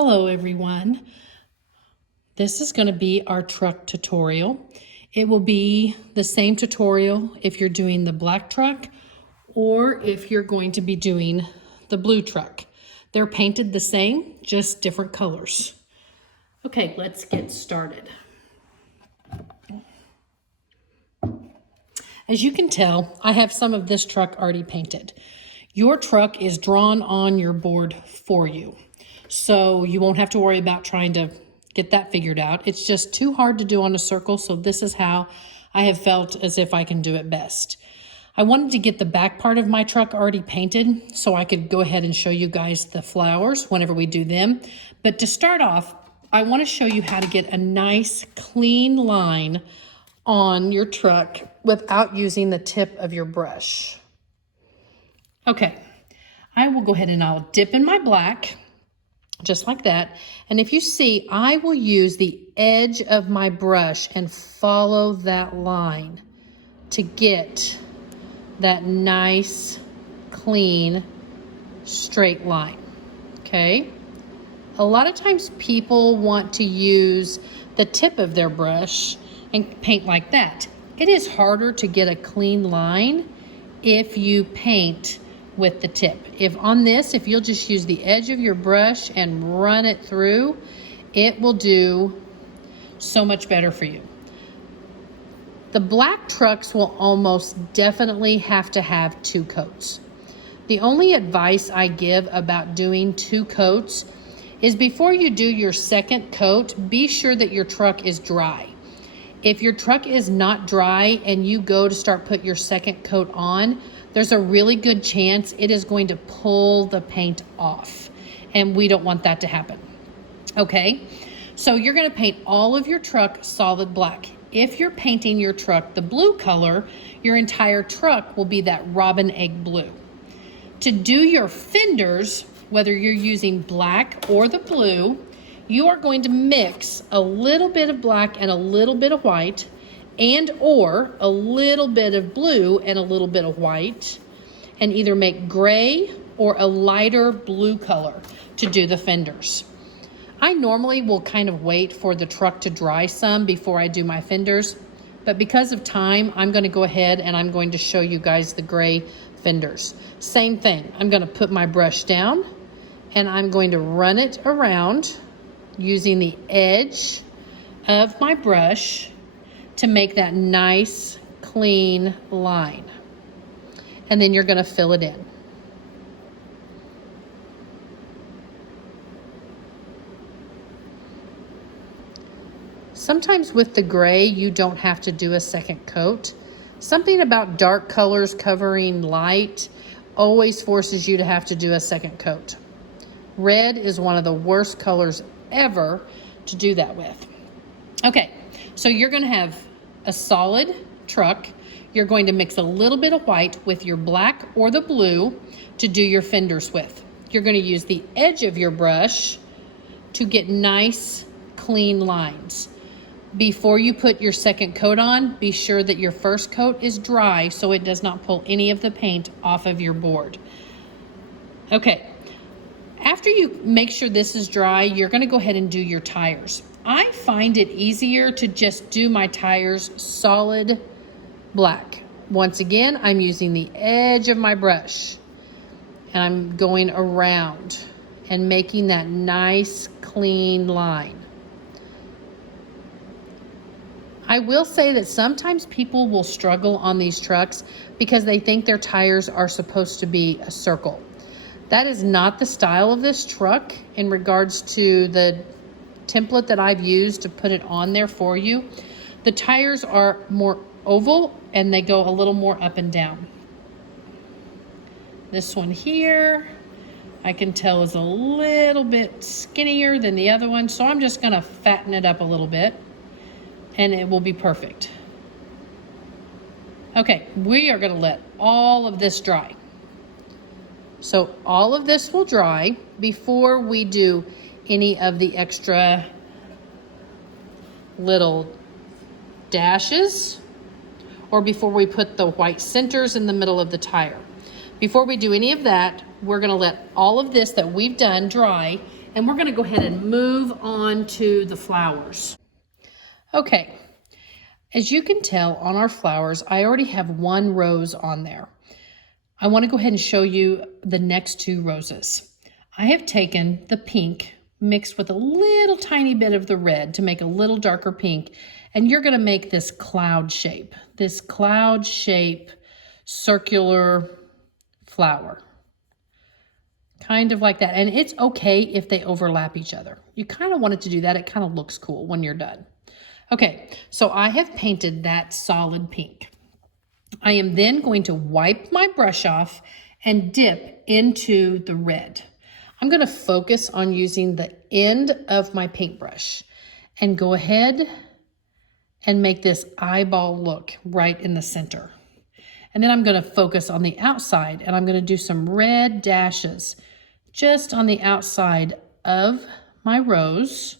Hello everyone. This is going to be our truck tutorial. It will be the same tutorial if you're doing the black truck or if you're going to be doing the blue truck. They're painted the same, just different colors. Okay, let's get started. As you can tell, I have some of this truck already painted. Your truck is drawn on your board for you, so you won't have to worry about trying to get that figured out. It's just too hard to do on a circle, so this is how I have felt as if I can do it best. I wanted to get the back part of my truck already painted so I could go ahead and show you guys the flowers whenever we do them. But to start off, I want to show you how to get a nice clean line on your truck without using the tip of your brush. Okay, I will go ahead and I'll dip in my black, just like that. And if you see, I will use the edge of my brush and follow that line to get that nice, clean, straight line, okay? A lot of times people want to use the tip of their brush and paint like that. It is harder to get a clean line if you paint with the tip. If you'll just use the edge of your brush and run it through, it will do so much better for you. The black trucks will almost definitely have to have 2 coats. The only advice I give about doing 2 coats is before you do your second coat, be sure that your truck is dry. If your truck is not dry and you go to start put your second coat on, there's a really good chance it is going to pull the paint off, and we don't want that to happen. Okay, so you're going to paint all of your truck solid black. If you're painting your truck the blue color, your entire truck will be that robin egg blue. To do your fenders, whether you're using black or the blue, you are going to mix a little bit of black and a little bit of white, and or a little bit of blue and a little bit of white, and either make gray or a lighter blue color to do the fenders. I normally will kind of wait for the truck to dry some before I do my fenders, but because of time, I'm going to go ahead and I'm going to show you guys the gray fenders. Same thing, I'm going to put my brush down and I'm going to run it around using the edge of my brush to make that nice, clean line. And then you're going to fill it in. Sometimes with the gray, you don't have to do a second coat. Something about dark colors covering light always forces you to have to do a second coat. Red is one of the worst colors ever to do that with. Okay, so you're going to have a solid truck. You're going to mix a little bit of white with your black or the blue to do your fenders with. You're going to use the edge of your brush to get nice, clean lines. Before you put your second coat on, be sure that your first coat is dry so it does not pull any of the paint off of your board. Okay, after you make sure this is dry, you're going to go ahead and do your tires. I find it easier to just do my tires solid black. Once again, I'm using the edge of my brush and I'm going around and making that nice clean line. I will say that sometimes people will struggle on these trucks because they think their tires are supposed to be a circle. That is not the style of this truck in regards to the template that I've used to put it on there for you. The tires are more oval and they go a little more up and down. This one here, I can tell is a little bit skinnier than the other one, so I'm just gonna fatten it up a little bit and it will be perfect. Okay, we are gonna let all of this dry. So all of this will dry before we do any of the extra little dashes or before we put the white centers in the middle of the tire. Before we do any of that, we're gonna let all of this that we've done dry and we're gonna go ahead and move on to the flowers. Okay, as you can tell on our flowers, I already have one rose on there. I want to go ahead and show you the next two roses. I have taken the pink mixed with a little tiny bit of the red to make a little darker pink, and you're going to make this cloud shape circular flower. Kind of like that. And it's okay if they overlap each other. You kind of want it to do that. It kind of looks cool when you're done. Okay, so I have painted that solid pink. I am then going to wipe my brush off and dip into the red. I'm going to focus on using the end of my paintbrush and go ahead and make this eyeball look right in the center. And then I'm going to focus on the outside, and I'm going to do some red dashes just on the outside of my rose.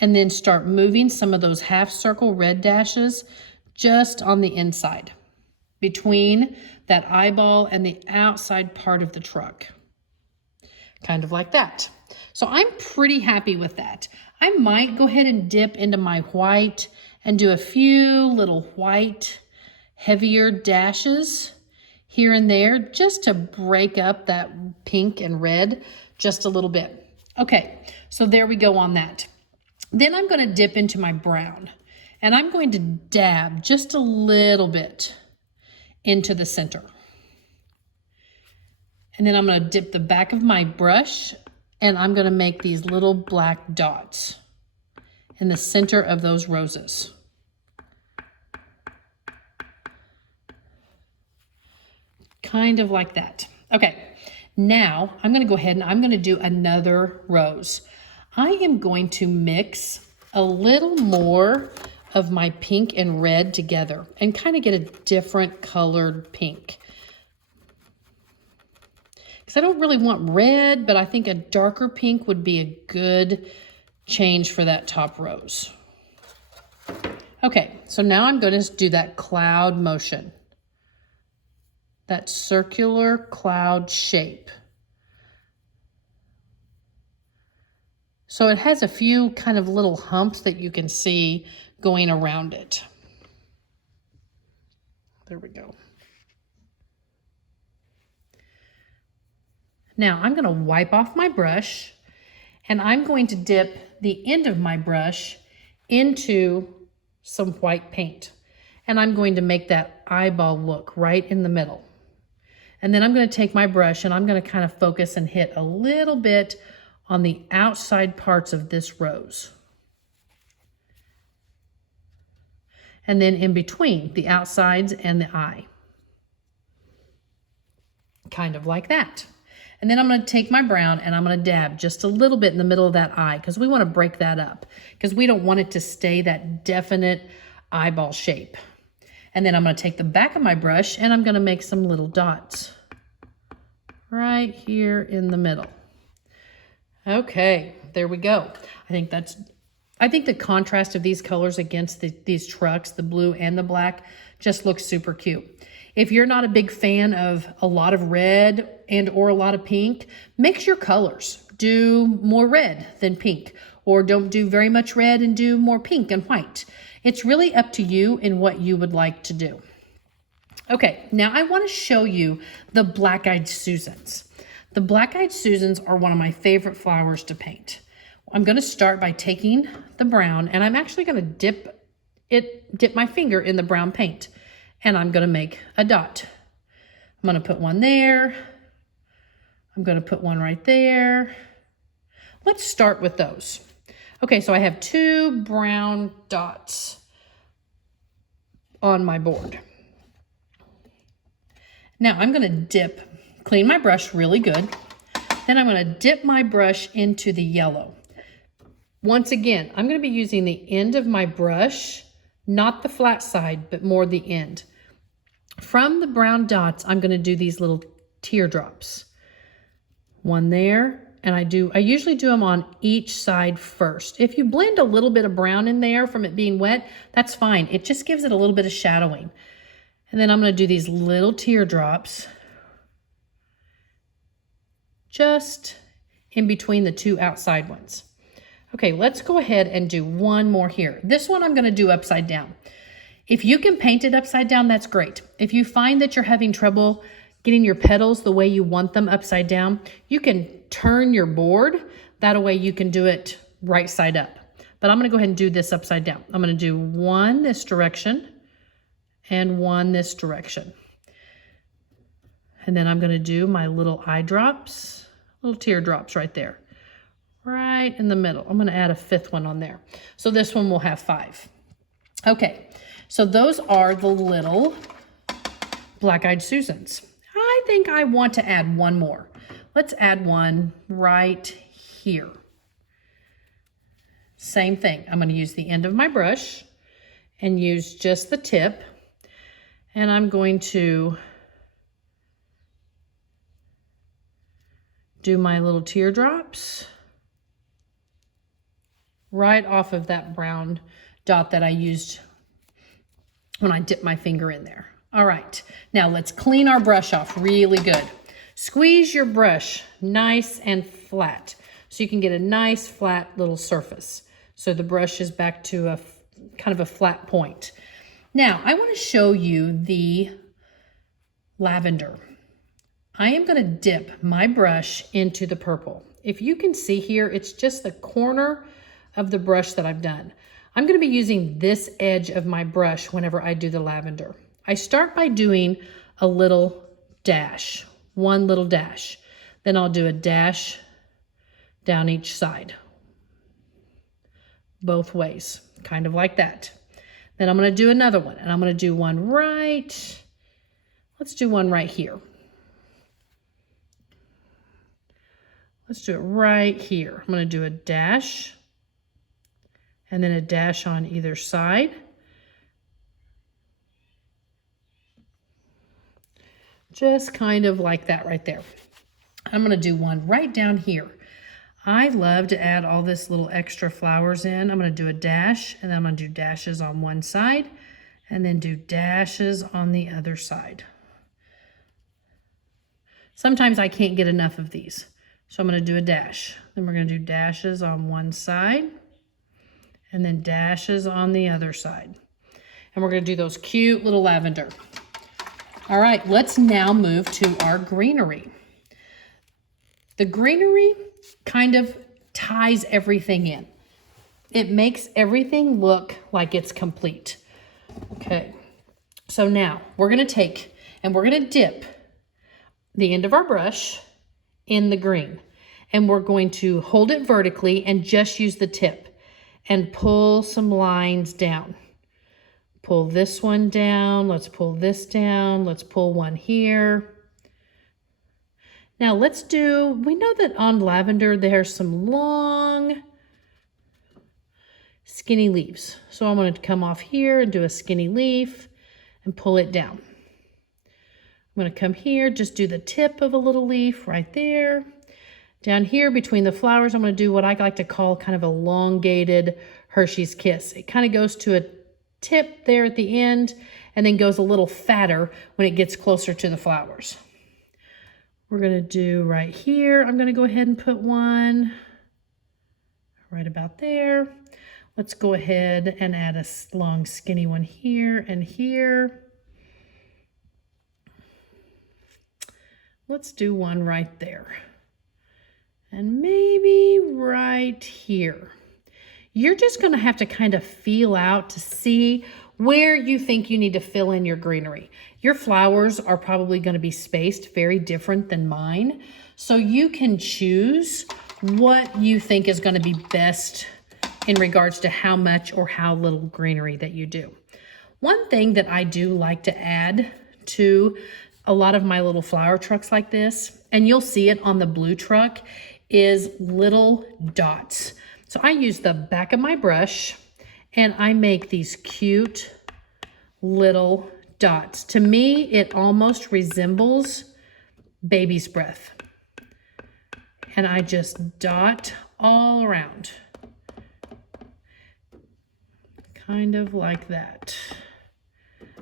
And then start moving some of those half circle red dashes just on the inside between that eyeball and the outside part of the truck. Kind of like that. So I'm pretty happy with that. I might go ahead and dip into my white and do a few little white, heavier dashes here and there just to break up that pink and red just a little bit. Okay, so there we go on that. Then I'm going to dip into my brown, and I'm going to dab just a little bit into the center. And then I'm going to dip the back of my brush, and I'm going to make these little black dots in the center of those roses. Kind of like that. Okay, now I'm going to go ahead and I'm going to do another rose. I am going to mix a little more of my pink and red together and kind of get a different colored pink. Because I don't really want red, but I think a darker pink would be a good change for that top rose. Okay, so now I'm going to do that cloud motion. That circular cloud shape. So it has a few kind of little humps that you can see going around it. There we go. Now I'm going to wipe off my brush, and I'm going to dip the end of my brush into some white paint. And I'm going to make that eyeball look right in the middle. And then I'm going to take my brush and I'm going to kind of focus and hit a little bit on the outside parts of this rose. And then in between the outsides and the eye. Kind of like that. And then I'm going to take my brown and I'm going to dab just a little bit in the middle of that eye because we want to break that up because we don't want it to stay that definite eyeball shape. And then I'm going to take the back of my brush and I'm going to make some little dots right here in the middle. Okay, there we go. I think the contrast of these colors against these trucks, the blue and the black, just looks super cute. If you're not a big fan of a lot of red and or a lot of pink, mix your colors. Do more red than pink, or don't do very much red and do more pink and white. It's really up to you in what you would like to do. Okay, now I want to show you the Black-Eyed Susans. The Black-Eyed Susans are one of my favorite flowers to paint. I'm going to start by taking the brown, and I'm actually going to dip my finger in the brown paint, and I'm going to make a dot. I'm going to put one there. I'm going to put one right there. Let's start with those. Okay, so I have 2 brown dots on my board. Now I'm going to clean my brush really good. Then I'm going to dip my brush into the yellow. Once again, I'm going to be using the end of my brush, not the flat side, but more the end. From the brown dots, I'm going to do these little teardrops. One there, and I usually do them on each side first. If you blend a little bit of brown in there from it being wet, that's fine. It just gives it a little bit of shadowing. And then I'm going to do these little teardrops just in between the two outside ones. Okay, let's go ahead and do one more here. This one I'm going to do upside down. If you can paint it upside down, that's great. If you find that you're having trouble getting your petals the way you want them upside down, you can turn your board. That way you can do it right side up. But I'm going to go ahead and do this upside down. I'm going to do one this direction and one this direction. And then I'm going to do my little eye drops, little teardrops right there, right in the middle. I'm going to add a fifth one on there. So this one will have 5. Okay, so those are the little Black-Eyed Susans. I think I want to add one more. Let's add one right here. Same thing. I'm going to use the end of my brush and use just the tip. And I'm going to do my little teardrops right off of that brown dot that I used when I dipped my finger in there. All right, now let's clean our brush off really good. Squeeze your brush nice and flat so you can get a nice flat little surface. So the brush is back to a kind of a flat point. Now I want to show you the lavender. I am going to dip my brush into the purple. If you can see here, it's just the corner of the brush that I've done. I'm going to be using this edge of my brush whenever I do the lavender. I start by doing a little dash, one little dash. Then I'll do a dash down each side, both ways, kind of like that. Then I'm going to do another one, and I'm going to do one right, let's do one right here. Let's do it right here. I'm going to do a dash and then a dash on either side. Just kind of like that right there. I'm going to do one right down here. I love to add all this little extra flowers in. I'm going to do a dash, and then I'm going to do dashes on one side and then do dashes on the other side. Sometimes I can't get enough of these. So I'm going to do a dash. Then we're going to do dashes on one side and then dashes on the other side. And we're going to do those cute little lavender. All right, let's now move to our greenery. The greenery kind of ties everything in. It makes everything look like it's complete. Okay, so now we're going to take and we're going to dip the end of our brush in the green, and we're going to hold it vertically and just use the tip and pull some lines down. Pull this one down, let's pull this down, let's pull one here. Now let's do, we know that on lavender there's some long skinny leaves. So I'm going to come off here and do a skinny leaf and pull it down. I'm going to come here, just do the tip of a little leaf right there. Down here between the flowers, I'm going to do what I like to call kind of elongated Hershey's Kiss. It kind of goes to a tip there at the end and then goes a little fatter when it gets closer to the flowers. We're going to do right here. I'm going to go ahead and put one right about there. Let's go ahead and add a long skinny one here and here. Let's do one right there. And maybe right here. You're just going to have to kind of feel out to see where you think you need to fill in your greenery. Your flowers are probably going to be spaced very different than mine. So you can choose what you think is going to be best in regards to how much or how little greenery that you do. One thing that I do like to add to a lot of my little flower trucks like this, and you'll see it on the blue truck, is little dots. So I use the back of my brush and I make these cute little dots. To me, it almost resembles baby's breath. And I just dot all around. Kind of like that.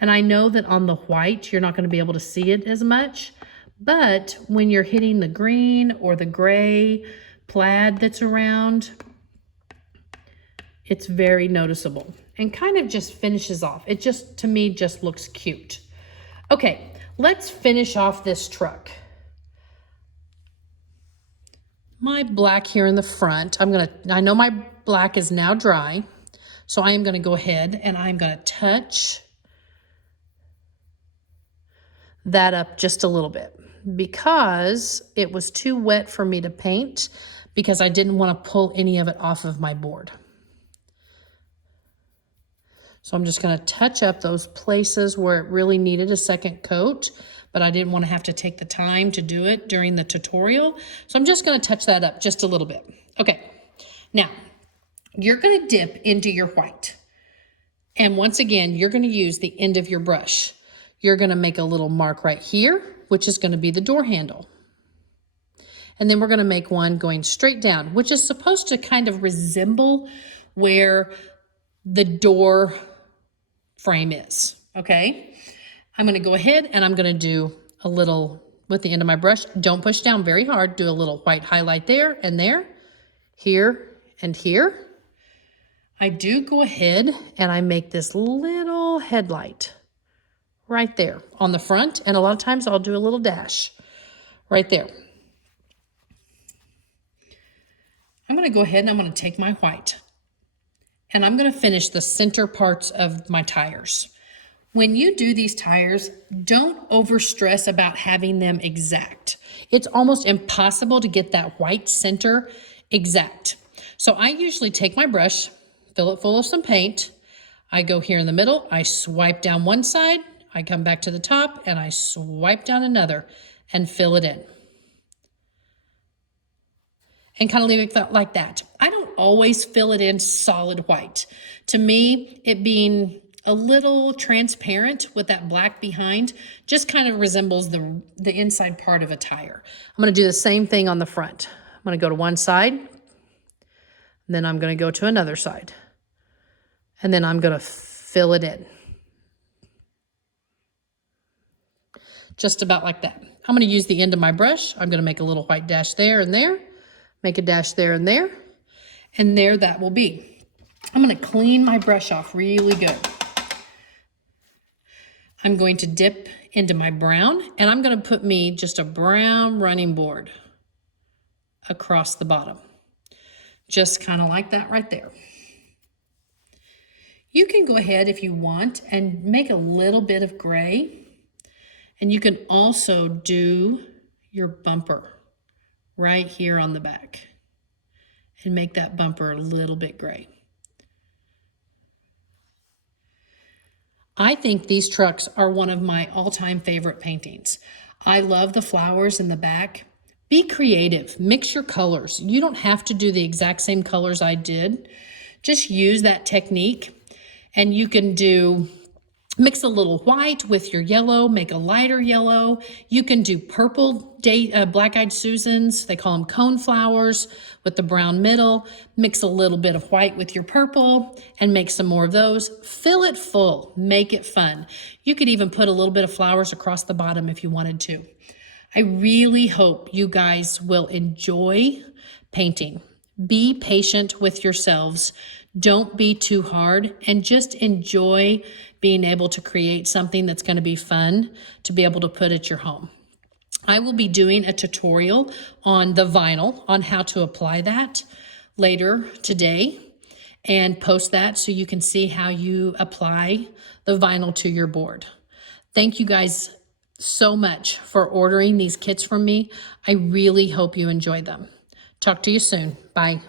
And I know that on the white, you're not going to be able to see it as much, But when you're hitting the green or the gray plaid that's around, it's very noticeable and kind of just finishes off. It just, to me, just looks cute. Okay, let's finish off this truck. My black here in the front, I know my black is now dry, so I am gonna go ahead and I'm gonna touch that up just a little bit because it was too wet for me to paint because I didn't want to pull any of it off of my board. So I'm just going to touch up those places where it really needed a second coat, but I didn't want to have to take the time to do it during the tutorial. So I'm just going to touch that up just a little bit. Okay, now you're going to dip into your white. And once again, you're going to use the end of your brush. You're going to make a little mark right here, which is going to be the door handle. And then we're going to make one going straight down, which is supposed to kind of resemble where the door frame is, okay? I'm going to go ahead and I'm going to do a little with the end of my brush. Don't push down very hard. Do a little white highlight there and there, here and here. I do go ahead and I make this little headlight right there on the front, and a lot of times I'll do a little dash right there. I'm going to go ahead and I'm going to take my white and I'm going to finish the center parts of my tires. When you do these tires, don't overstress about having them exact. It's almost impossible to get that white center exact. So I usually take my brush, fill it full of some paint. I go here in the middle, I swipe down one side, I come back to the top and I swipe down another and fill it in. And kind of leave it like that. I don't always fill it in solid white. To me, it being a little transparent with that black behind just kind of resembles the inside part of a tire. I'm going to do the same thing on the front. I'm going to go to one side, and then I'm going to go to another side, and then I'm going to fill it in. Just about like that. I'm going to use the end of my brush. I'm going to make a little white dash there and there. Make a dash there and there. And there that will be. I'm going to clean my brush off really good. I'm going to dip into my brown, and I'm going to put me just a brown running board across the bottom. Just kind of like that right there. You can go ahead if you want and make a little bit of gray. And you can also do your bumper right here on the back and make that bumper a little bit gray. I think these trucks are one of my all-time favorite paintings. I love the flowers in the back. Be creative, mix your colors. You don't have to do the exact same colors I did. Just use that technique, and you can mix a little white with your yellow, make a lighter yellow. You can do purple black-eyed Susans. They call them cone flowers with the brown middle. Mix a little bit of white with your purple and make some more of those. Fill it full, make it fun. You could even put a little bit of flowers across the bottom if you wanted to. I really hope you guys will enjoy painting. Be patient with yourselves. Don't be too hard, and just enjoy being able to create something that's going to be fun to be able to put at your home. I will be doing a tutorial on the vinyl on how to apply that later today and post that so you can see how you apply the vinyl to your board. Thank you guys so much for ordering these kits from me. I really hope you enjoy them. Talk to you soon. Bye.